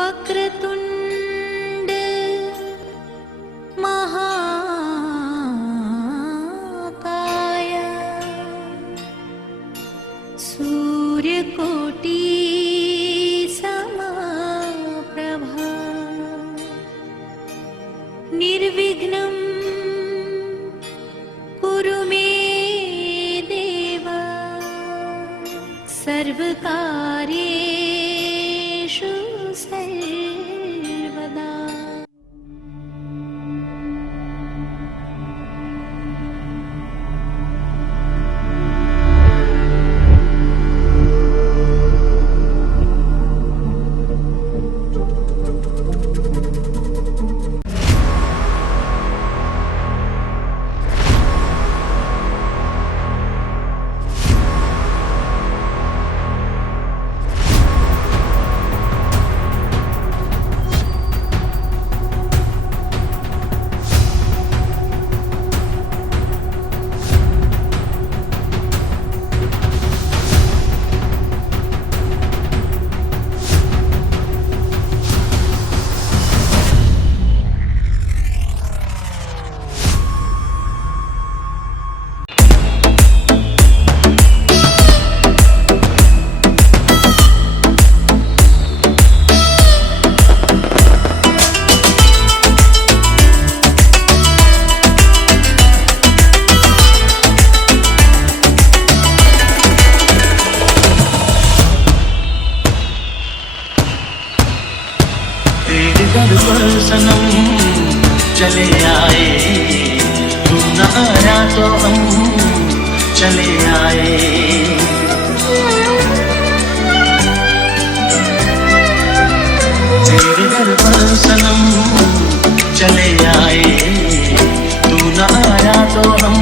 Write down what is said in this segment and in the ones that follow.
वक्रतुंड महाकाय सूर्यकोटि समप्रभा निर्विघ्नं कुरु मे देव सर्वकार्येषु सर्वदा। सनम चले आए, तू न आया तो हम चले आए। तेरे घर पर सनम चले आए, तू न आया तो हम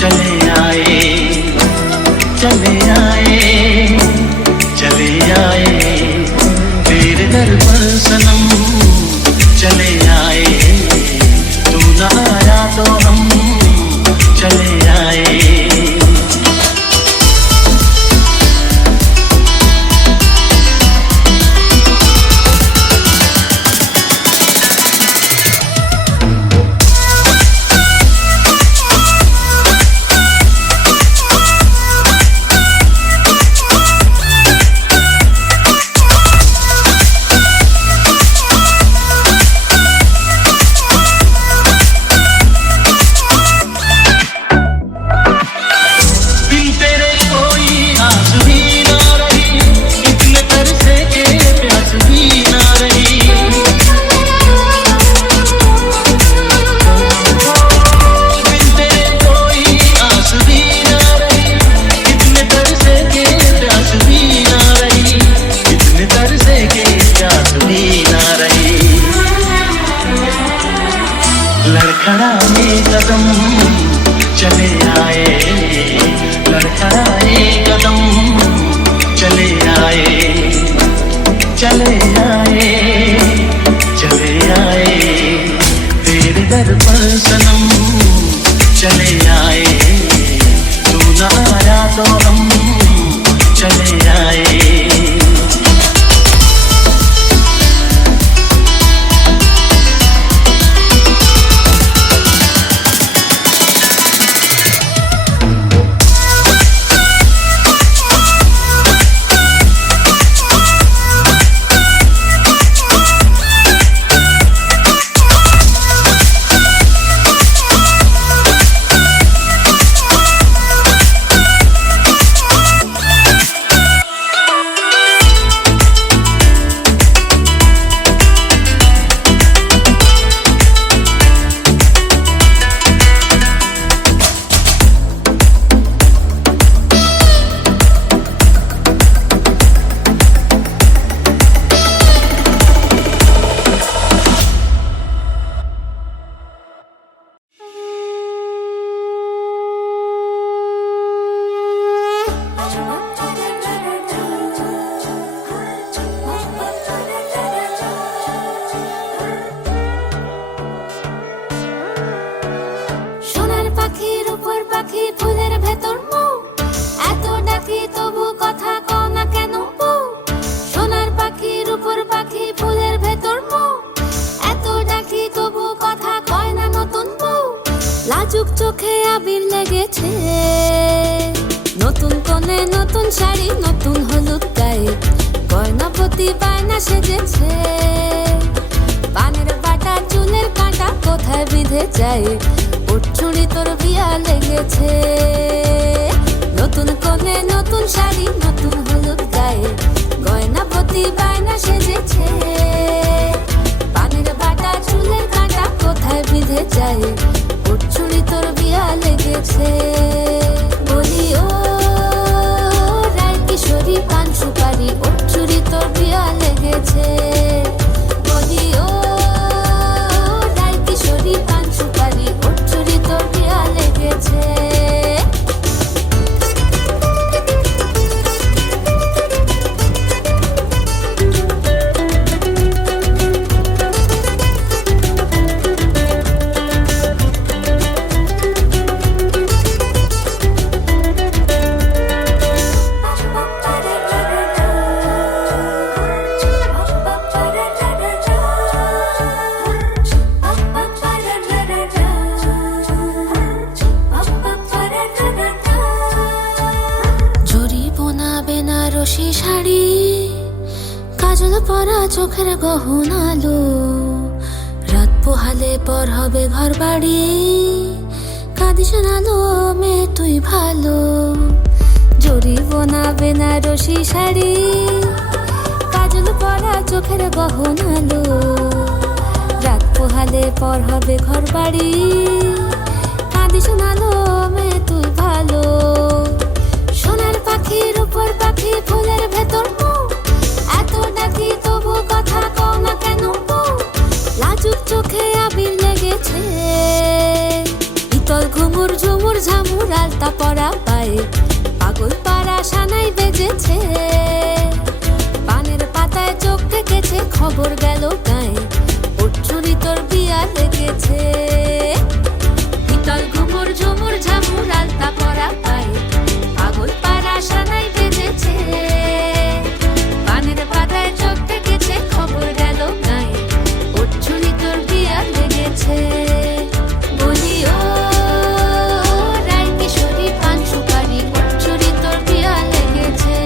चले आए, चले आए, चले आए। तेरे घर पर सनम चले आए, तू न आया तो हम चले आए। লেগেছে। নতুন কোণে নতুন শাড়ি, নতুন হলুদ গায়ে, গয়নাপতি বায়না সেজেছে। পানের বাটা চুলের কাঁটা কোথায় বিঁধে যায়, ওর চুড়ি তোর বিয়া লেগেছে। নতুন কোণে নতুন শাড়ি, নতুন হলুদ গায়ে, গয়নাপতি বায়না সেজেছে। পানের বাটা চুলের কাঁটা কোথায় বিঁধে যায়, ওর চুড়ি তোর বিয়া লেগেছে। বলি ও রায় কিশোরী পান সুপারি, ওর চুড়ি তোর বিয়া লেগেছে। বলি ও রায় কিশোরী পান সুপারি, ওর চুড়ি তোর বিয়া লেগেছে। বেনারসি শাড়ি, কাজল পরা চোখের গহনালো, রাত পোহালে পর হবে ঘর বাড়ি, কাঁদিস নালো মেয়ে তুই ভালো। জরি বোনা বেনারসি শাড়ি, কাজল পরা চোখের গহনালো, রাত পোহালে পর হবে ঘর বাড়ি, কাঁদিস নালো মেয়ে তুই ভালো। সোনার পাখির উপর পাখি, ফুলের ভেতর এত ডাকি তবু কথা কও না কেন। লাজুক চোখে আবির লেগেছে, ইতল ঘুমুর ঝুমুর ঝামুর আলতা পরা পায়ে, পাগল পাড়া সানাই বেজেছে। পানের পাতায় চোখ থেকেছে, খবর গেল গায়ে, ওর চুরি তোর বিয়া লেগেছে। ইতল ঘুমুর ঝুমুর ঝামুর আলতা পরা পায়ে, পাগল পাড়া সানাই বেজেছে। পানের পাতায় চোখ থেকেছে, খবর গেল গায়ে, ওর চুরি তোর বিয়া লেগেছে। বলি ও রায় কিশোরী পান সুপারি, ওর চুরি তোর বিয়া লেগেছে।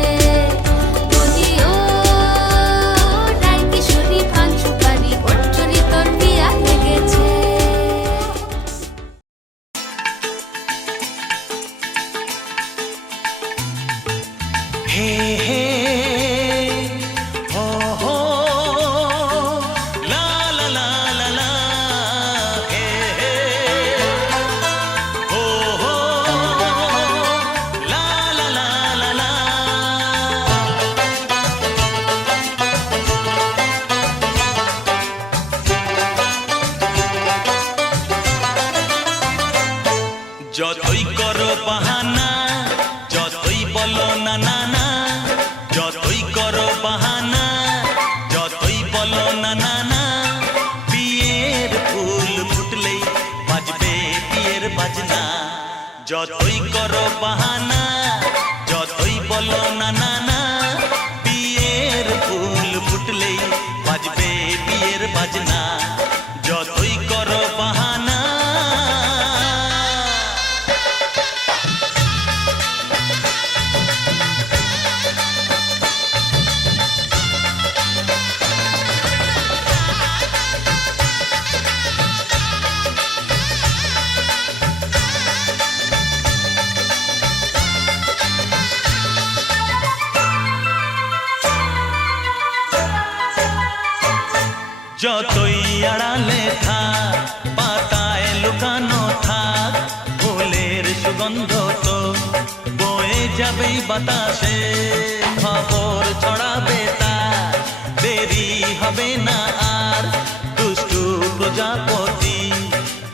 বলি ও রায় কিশোরী পান সুপারি, ওর চুরি তোর বিয়া লেগেছে। हे हे हो ला ला ला ला ला हे हे हो ला ला ला ला ला। যতই করো বাহানা, যতই বলো না না না, যতই করো বাহানা, যতই বলো না না না, বিয়ের ফুল ফুটলেই বাজবে বিয়ের বাজনা। যতই করো বাহানা, যতই বলো না না না, বিয়ের ফুল ফুটলেই বাজবে বিয়ের বাজনা। যতই করো বাহানা। যতই আড়ালে থাক, পাতায় লুকানো থাক, ফুলের সুগন্ধ তো বয়ে যাবেই বাতাসে। খবর ছড়াবে তার, দেরি হবে না আর, দুষ্টু প্রজাপতি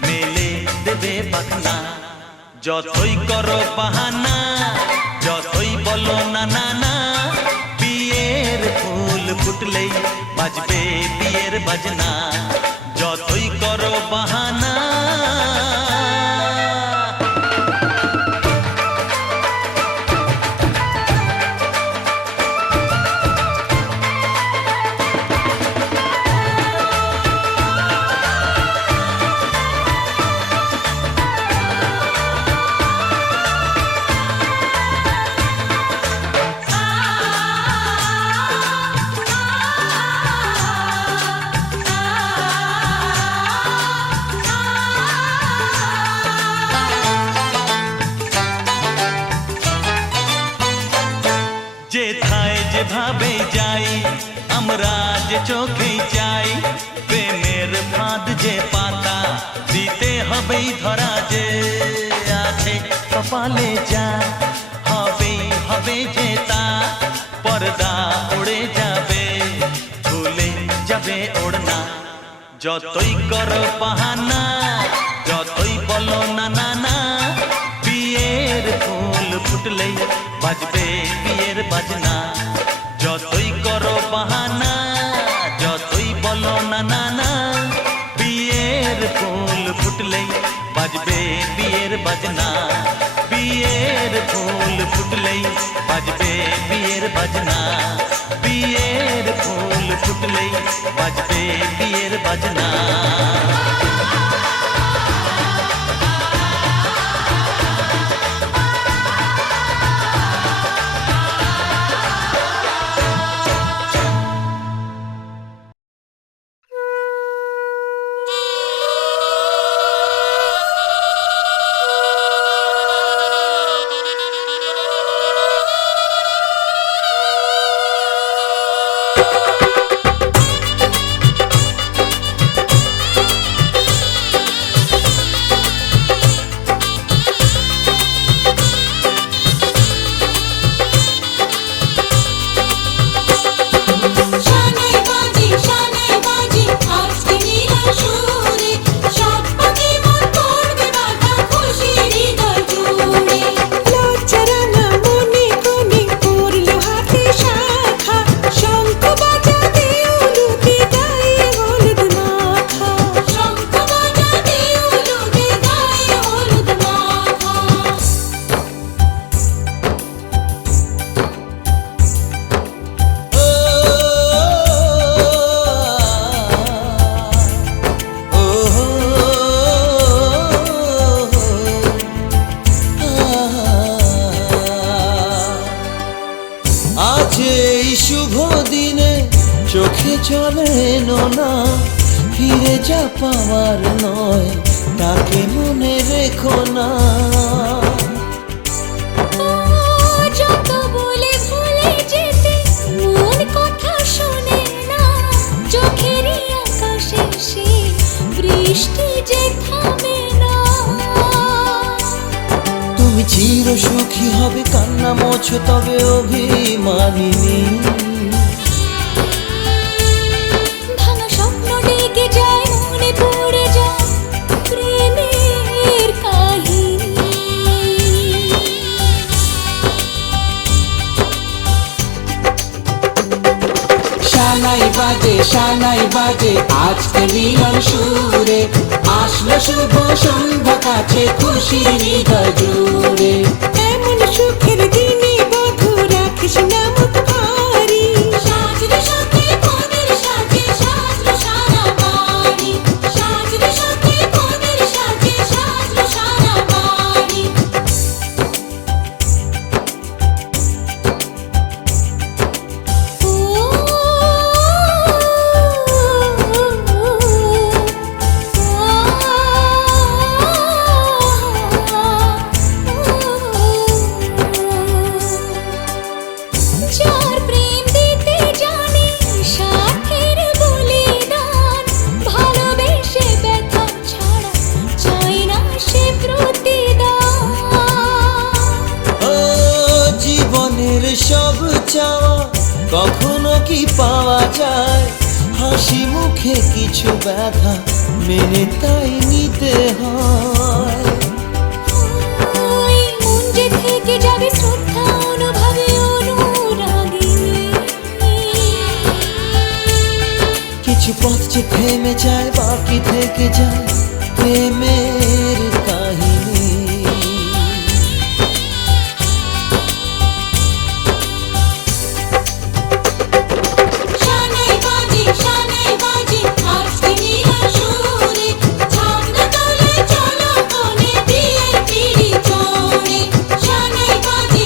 মেলে দেবে পাখনা। যতই করো বাহানা, যতই বলো না না না, বিয়ের ফুল ফুটলেই বাজবে বিয়ের বাজনা। যতই করো বাহানা। যাই আমরা যে চোখেই চাই প্রেমের ফাঁদ যে পাতা দিতে হবেই ধরা যে আছে কপালে যা হবেই হবে যে তা পর্দা উড়ে যাবে ভুলে যাবে ওড়না যতই করো বাহানা যতই বলো না না না বিয়ের ফুল ফুটলেই বাজবে বিয়ের বাজনা যতই করো বাহানা যতই বলো না না না বিয়ের ফুল ফুটলেই বাজবে বিয়ের বাজনা বিয়ের ফুল ফুটলেই বাজবে বিয়ের বাজনা বিয়ের ফুল ফুটলেই বাজবে বিয়ের বাজনা চোখে চলে না ফিরে যা পাওয়ার নয় তাকে মনে রেখো না যত বলে ভুলে যেতে মন কথা শোনে না চোখেরই আকাশে সে বৃষ্টি যে থামে না তুমি চির সুখী হবে কান্না মোছো তবে অভিমানিনী শানাই বাজে আজকে মিলন সুরে আসলো শুভ সন্ধ্যা কাছে খুশির হৃদয় জুড়ে এমন সুখের দিনে বধূ রাখিস না মুখ ভারী সাজরে সাথে কোনের সাজে সাজলো সারা বাড়ি সাজরে সাথে কোনের সাজে সাজলো সারা বাড়ি যার প্রেম দিতে জানে সাথের বলিদান ভালোবেসে ব্যথা ছাড়া চাই না সে প্রতিদান ও জীবনের সব চাওয়া কখনো কি পাওয়া যায় হাসি মুখে কিছু ব্যথা মেনে তাই নিতে হয় ওই মন যে থেকে যাবে শ্রদ্ধা অনুভবে অনুরাগিনী কিছু পথ যে থেমে যায় বাকি থেকে যায় প্রেমের কাহিনী শানাই বাজে আজকে মিলন সুরে ছাগনা তোলে চলো কোনে বিয়ের পিড়ি চড়ে শানাই বাজে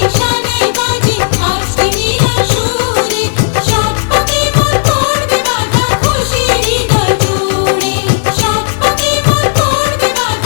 আজকে মিলন সুরে সাত পাকে মন করবে বাধা খুশির হৃদয় জুড়ে সাত পাকে মন করবে বাধা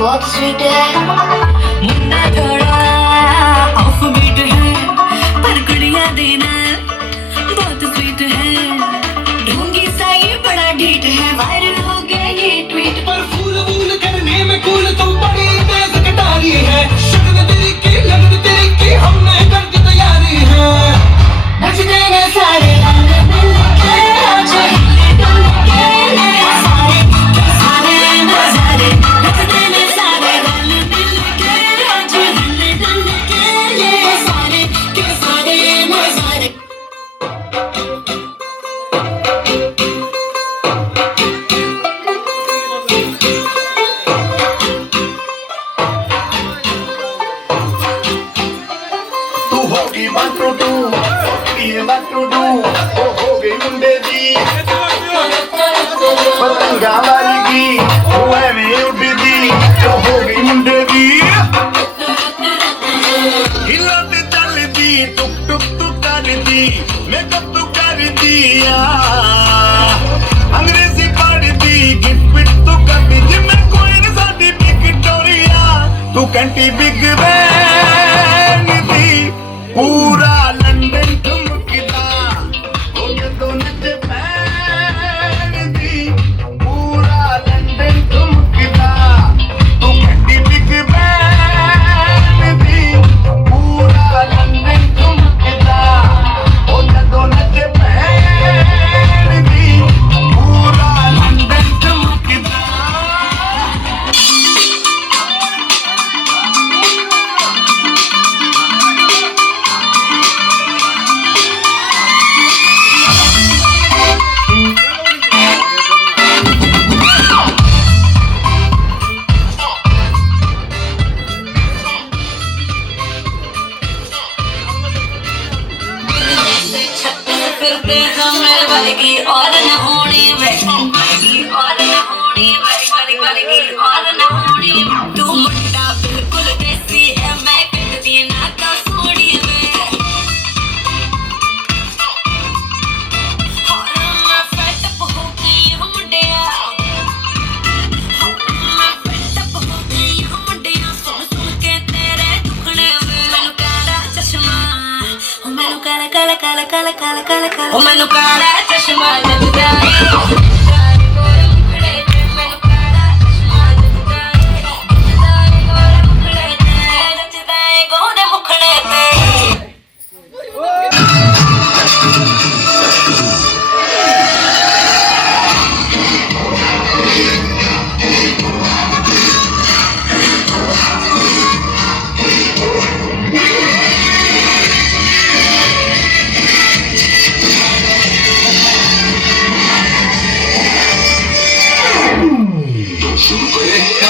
बहुत स्वीट है मुन्ना थोड़ा ऑफ बीट है पर गुड़िया देना बहुत स्वीट है ढोंगी सा ये बड़ा ढीठ है वायरल हो गया ये ट्वीट पर फूल वूल करने में कूल तुम बड़ी तेज कटारी है शक्ल तेरी की लगन तेरी की हमने कर दी तैयारी है नचने ने सारे गाने मिल के आज हिले डुल के ले सारे के सारे नजारे नचने ने सारे गाने मिल के आज हिले डुल के ले सारे के सारे नजारे तू होगी बात टू ये बात टू ओ हो गई मुंडे दी पतंगा वाली की वो एवें उड़दी ओ हो गई मुंडे दी हिलत चलदी टुक टुक टुक करदी मेकअप तू कर दिया अंग्रेजी पढ़दी गिट पिट तू करदी जिम्मे कोई नहीं साडी विक्टोरिया तू कंटी बिग बैन दी पूरा लंदन ठुमकदा ओ जदों नच पैन दी पूरा लंदन ठुमकदा तू कंटी बिग बैन दी पूरा लंदन ठुमकदा ओ जदों नच पैन दी पूरा लंदन ठुमकदा फिरते समय बलगी और न होनी बलगी और न होनी बलगी और न होनी तू मुंडा बिल्कुल देसी है मैं कहती ना का सोड़ी में और मैं फेट अप हो गई हूं मुंडिया मैं फेट अप हो गई हूं मुंडिया सुन सुन के तेरे दुखड़े मैनू काला चश्मा ओ मैनू काला काला काला काला काला काला काला ओ मैनू काला चश्मा लगदा है गोरे मुखड़े ते मैनू काला चश्मा लगदा है गोरे मुखड़े ते नचदा है गोरे मुखड़े ते शुरू करें